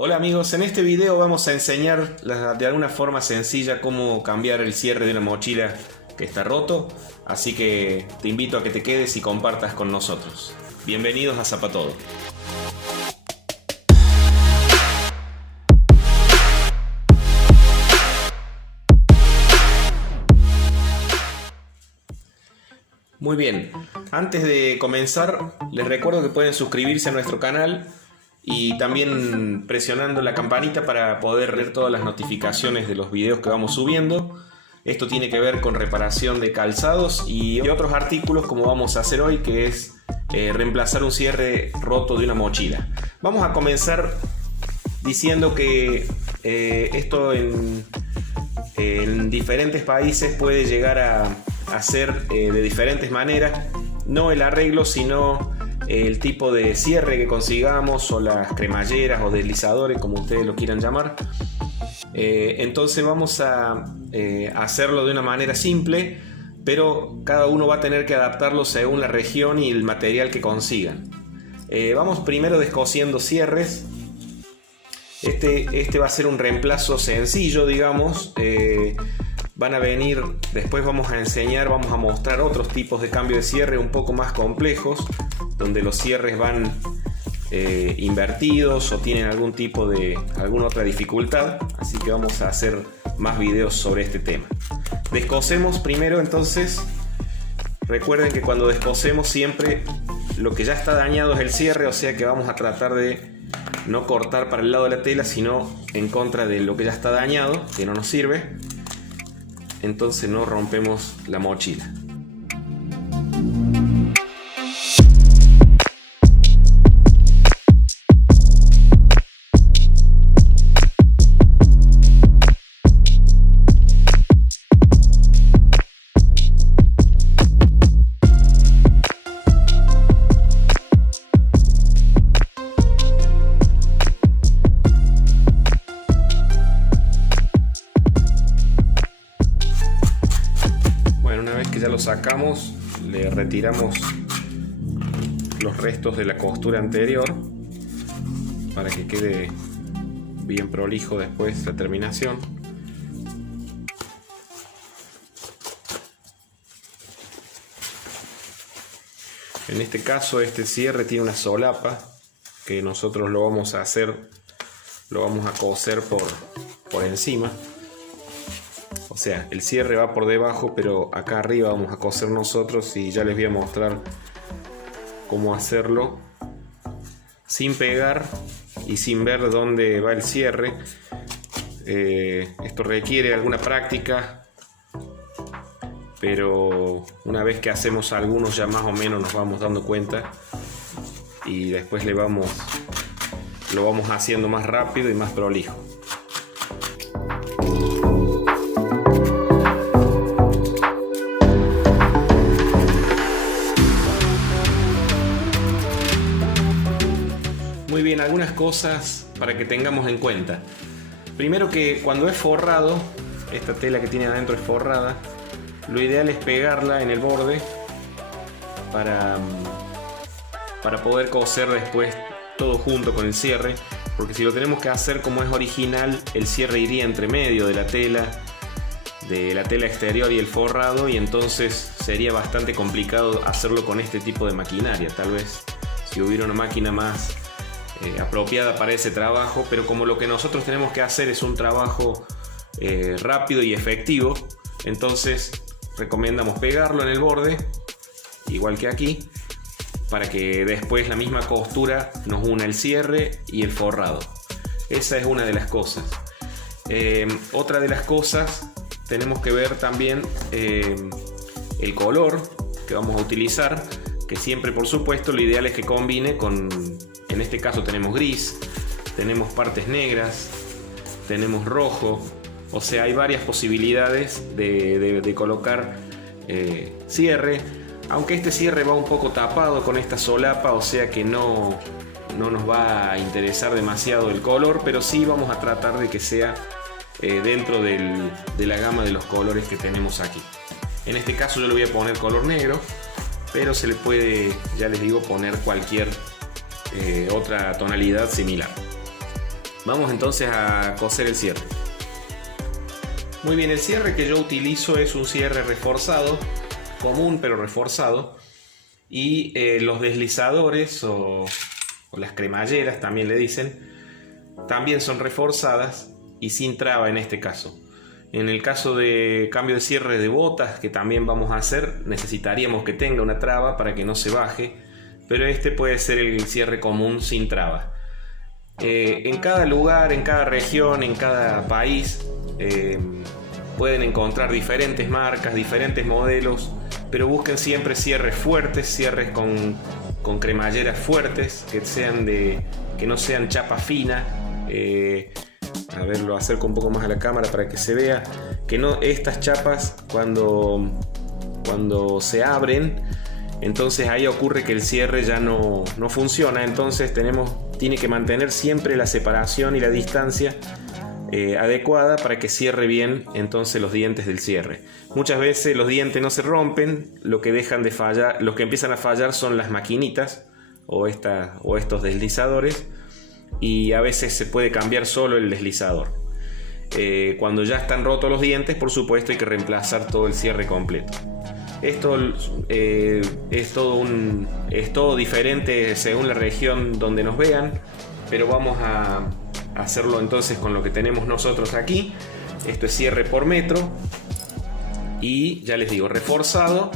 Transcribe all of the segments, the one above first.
Hola amigos, en este video vamos a enseñar de alguna forma sencilla cómo cambiar el cierre de una mochila que está roto, así que te invito a que te quedes y compartas con nosotros. Bienvenidos a Zapatodo. Muy bien, antes de comenzar les recuerdo que pueden suscribirse a nuestro canal y también presionando la campanita para poder ver todas las notificaciones de los videos que vamos subiendo. Esto tiene que ver con reparación de calzados y otros artículos como vamos a hacer hoy, que es reemplazar un cierre roto de una mochila. Vamos a comenzar diciendo que esto en diferentes países puede llegar a hacer de diferentes maneras, no el arreglo sino el tipo de cierre que consigamos, o las cremalleras o deslizadores, como ustedes lo quieran llamar. Entonces vamos a hacerlo de una manera simple, pero cada uno va a tener que adaptarlo según la región y el material que consigan. Vamos primero descosiendo cierres. Este va a ser un reemplazo sencillo, digamos. Van a venir, después vamos a mostrar otros tipos de cambio de cierre un poco más complejos, donde los cierres van invertidos o tienen alguna otra dificultad, así que vamos a hacer más videos sobre este tema. Descosemos primero, entonces. Recuerden que cuando descosemos siempre lo que ya está dañado es el cierre, o sea que vamos a tratar de no cortar para el lado de la tela, sino en contra de lo que ya está dañado, que no nos sirve. Entonces no rompemos la mochila. Ya lo sacamos, le retiramos los restos de la costura anterior para que quede bien prolijo después la terminación. En este caso este cierre tiene una solapa que nosotros lo vamos a coser por encima. O sea, el cierre va por debajo, pero acá arriba vamos a coser nosotros, y ya les voy a mostrar cómo hacerlo sin pegar y sin ver dónde va el cierre. Esto requiere alguna práctica, pero una vez que hacemos algunos ya más o menos nos vamos dando cuenta, y después lo vamos haciendo más rápido y más prolijo. Muy bien, algunas cosas para que tengamos en cuenta. Primero, que cuando es forrado, esta tela que tiene adentro es forrada, lo ideal es pegarla en el borde para poder coser después todo junto con el cierre, porque si lo tenemos que hacer como es original, el cierre iría entre medio de la tela exterior y el forrado, y entonces sería bastante complicado hacerlo con este tipo de maquinaria. Tal vez si hubiera una máquina más apropiada para ese trabajo, pero como lo que nosotros tenemos que hacer es un trabajo rápido y efectivo, entonces recomendamos pegarlo en el borde, igual que aquí, para que después la misma costura nos una el cierre y el forrado. Esa es una de las cosas. Otra de las cosas, tenemos que ver también el color que vamos a utilizar, que siempre, por supuesto, lo ideal es que combine con... En este caso tenemos gris, tenemos partes negras, tenemos rojo, o sea, hay varias posibilidades de colocar cierre, aunque este cierre va un poco tapado con esta solapa, o sea que no nos va a interesar demasiado el color, pero sí vamos a tratar de que sea dentro de la gama de los colores que tenemos aquí. En este caso yo le voy a poner color negro, pero se le puede, ya les digo, poner cualquier otra tonalidad similar. Vamos entonces a coser el cierre. Muy bien, el cierre que yo utilizo es un cierre reforzado, común pero reforzado, y los deslizadores o las cremalleras también le dicen, también son reforzadas y sin traba en este caso. En el caso de cambio de cierre de botas, que también vamos a hacer, necesitaríamos que tenga una traba para que no se baje, pero este puede ser el cierre común sin traba. En cada lugar, en cada región, en cada país pueden encontrar diferentes marcas, diferentes modelos, pero busquen siempre cierres fuertes, cierres con cremalleras fuertes, que no sean chapa fina. A ver, lo acerco un poco más a la cámara para que se vea que no, estas chapas cuando se abren, entonces ahí ocurre que el cierre ya no funciona. Entonces tiene que mantener siempre la separación y la distancia adecuada para que cierre bien entonces los dientes del cierre. Muchas veces los dientes no se rompen, lo que empiezan a fallar son las maquinitas o estos deslizadores, y a veces se puede cambiar solo el deslizador. Cuando ya están rotos los dientes, por supuesto hay que reemplazar todo el cierre completo. Esto es todo diferente según la región donde nos vean, pero vamos a hacerlo entonces con lo que tenemos nosotros aquí. Esto es cierre por metro y ya les digo, reforzado,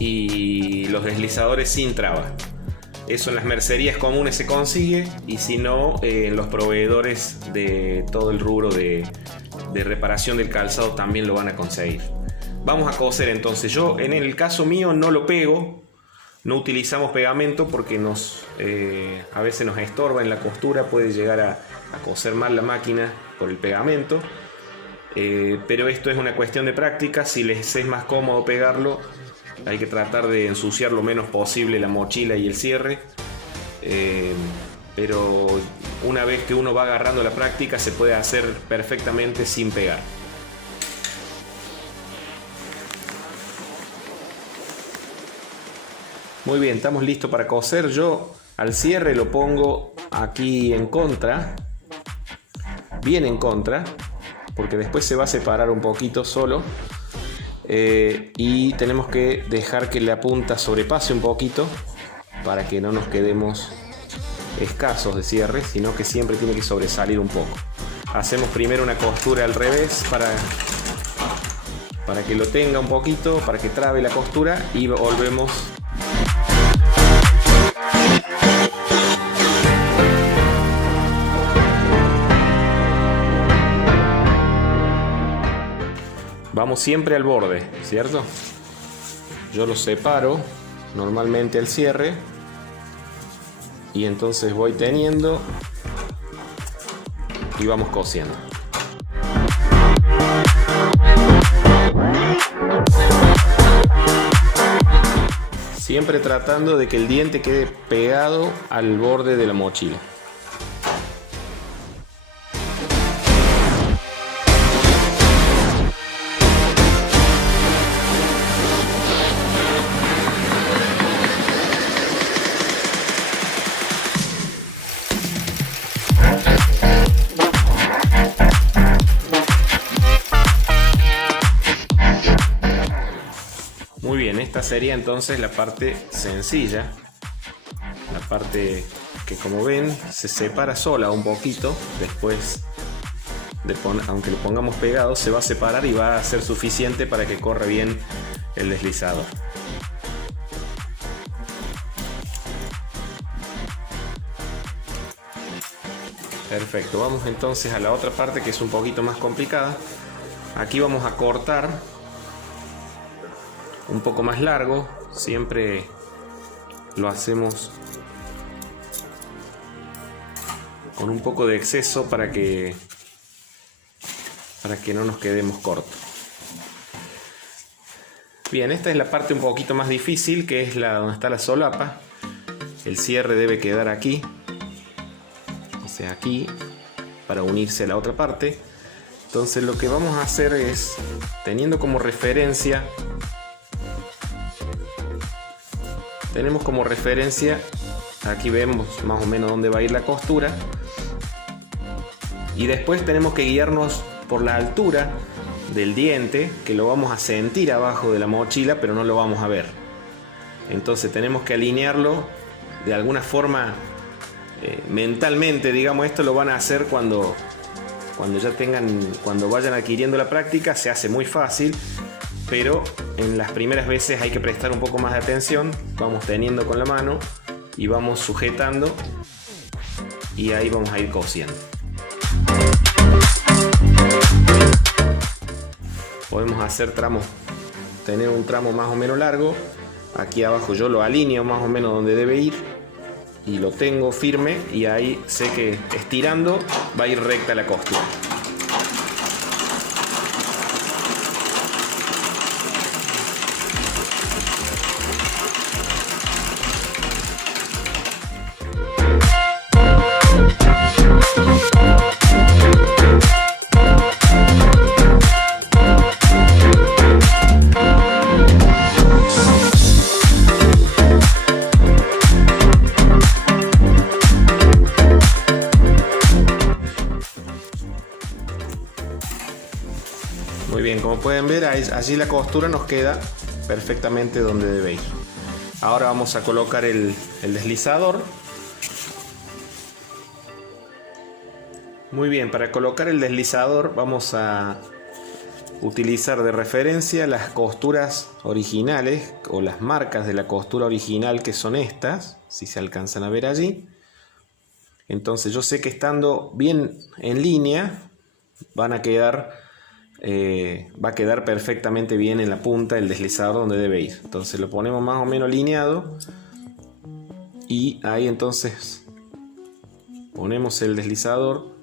y los deslizadores sin traba. Eso en las mercerías comunes se consigue, y si no, en los proveedores de todo el rubro de reparación del calzado también lo van a conseguir. Vamos a coser entonces. Yo en el caso mío no lo pego, no utilizamos pegamento porque a veces nos estorba en la costura, puede llegar a coser mal la máquina por el pegamento, pero esto es una cuestión de práctica. Si les es más cómodo pegarlo, hay que tratar de ensuciar lo menos posible la mochila y el cierre, pero una vez que uno va agarrando la práctica se puede hacer perfectamente sin pegar. Muy bien, estamos listos para coser. Yo al cierre lo pongo aquí en contra, bien en contra, porque después se va a separar un poquito solo. Y tenemos que dejar que la punta sobrepase un poquito para que no nos quedemos escasos de cierre, sino que siempre tiene que sobresalir un poco. Hacemos primero una costura al revés para que lo tenga un poquito, para que trabe la costura, y volvemos. Vamos siempre al borde, ¿cierto? Yo lo separo normalmente al cierre y entonces voy teniendo y vamos cosiendo. Siempre tratando de que el diente quede pegado al borde de la mochila. Muy bien, esta sería entonces la parte sencilla, la parte que, como ven, se separa sola un poquito. Después aunque lo pongamos pegado, se va a separar y va a ser suficiente para que corra bien el deslizador. Perfecto, vamos entonces a la otra parte que es un poquito más complicada. Aquí vamos a cortar un poco más largo, siempre lo hacemos con un poco de exceso para que no nos quedemos cortos. Bien, esta es la parte un poquito más difícil, que es donde está la solapa. El cierre debe quedar aquí, o sea, aquí, para unirse a la otra parte. Entonces lo que vamos a hacer es, teniendo como referencia, aquí vemos más o menos dónde va a ir la costura. Y después tenemos que guiarnos por la altura del diente, que lo vamos a sentir abajo de la mochila, pero no lo vamos a ver. Entonces tenemos que alinearlo de alguna forma mentalmente, digamos. Esto lo van a hacer cuando vayan adquiriendo la práctica. Se hace muy fácil, pero en las primeras veces hay que prestar un poco más de atención. Vamos teniendo con la mano y vamos sujetando, y ahí vamos a ir cosiendo. Podemos hacer tramos, tener un tramo más o menos largo. Aquí abajo yo lo alineo más o menos donde debe ir y lo tengo firme, y ahí sé que estirando va a ir recta la costura. Muy bien, como pueden ver, allí la costura nos queda perfectamente donde debe ir. Ahora vamos a colocar el deslizador. Muy bien, para colocar el deslizador vamos a utilizar de referencia las costuras originales o las marcas de la costura original, que son estas, si se alcanzan a ver allí. Entonces yo sé que estando bien en línea va a quedar perfectamente bien en la punta el deslizador donde debe ir. Entonces lo ponemos más o menos alineado, y ahí entonces ponemos el deslizador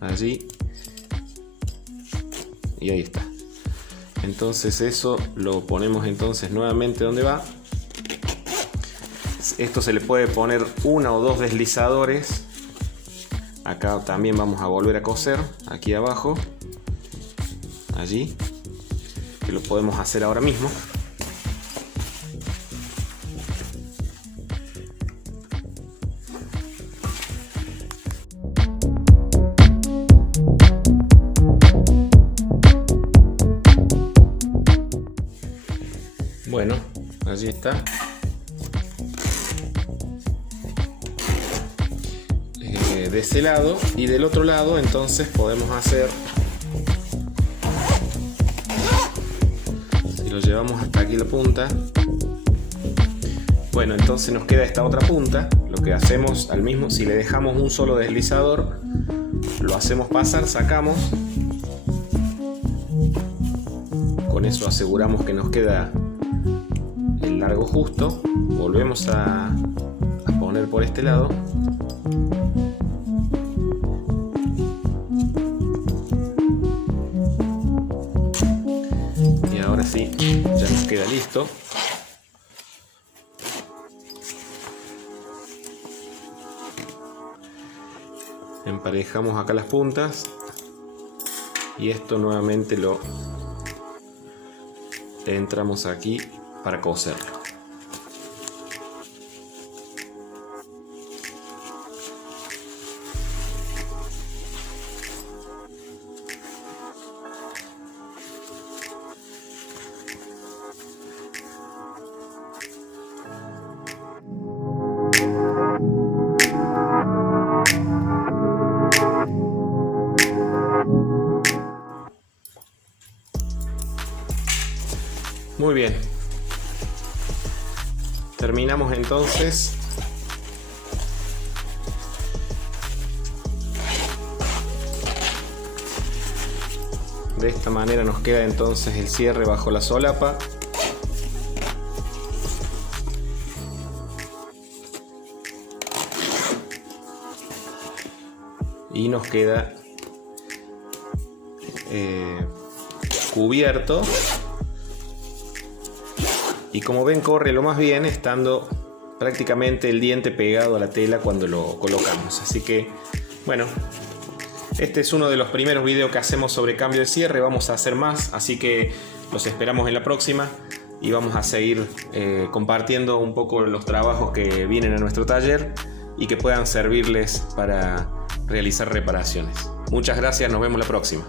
allí, y ahí está. Entonces eso lo ponemos entonces nuevamente donde va. Esto se le puede poner 1 o 2 deslizadores. Acá también vamos a volver a coser aquí abajo, allí, que lo podemos hacer ahora mismo. Bueno, allí está. De ese lado, y del otro lado entonces podemos hacer, si lo llevamos hasta aquí la punta, bueno, entonces nos queda esta otra punta. Lo que hacemos al mismo, si le dejamos un solo deslizador, lo hacemos pasar, sacamos, con eso aseguramos que nos queda el largo justo. Volvemos a poner por este lado. Sí, ya nos queda listo. Emparejamos acá las puntas, y esto nuevamente lo entramos aquí para coserlo. Muy bien, terminamos entonces de esta manera. Nos queda entonces el cierre bajo la solapa. Y nos queda cubierto. Y como ven, corre lo más bien estando prácticamente el diente pegado a la tela cuando lo colocamos. Así que, bueno, este es uno de los primeros videos que hacemos sobre cambio de cierre. Vamos a hacer más, así que los esperamos en la próxima. Y vamos a seguir compartiendo un poco los trabajos que vienen a nuestro taller. y que puedan servirles para realizar reparaciones. Muchas gracias, nos vemos la próxima.